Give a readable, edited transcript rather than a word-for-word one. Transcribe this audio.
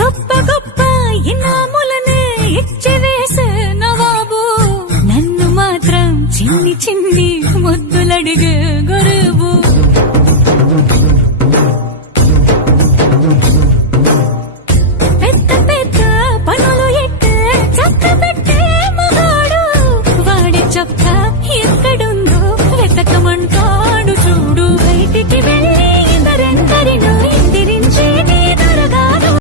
గొప్ప గొప్ప ఇనాములనే ఇచ్చి వేసే నవాబు, నన్ను మాత్రం చిన్ని చిన్ని ముద్దులడిగే గురువు.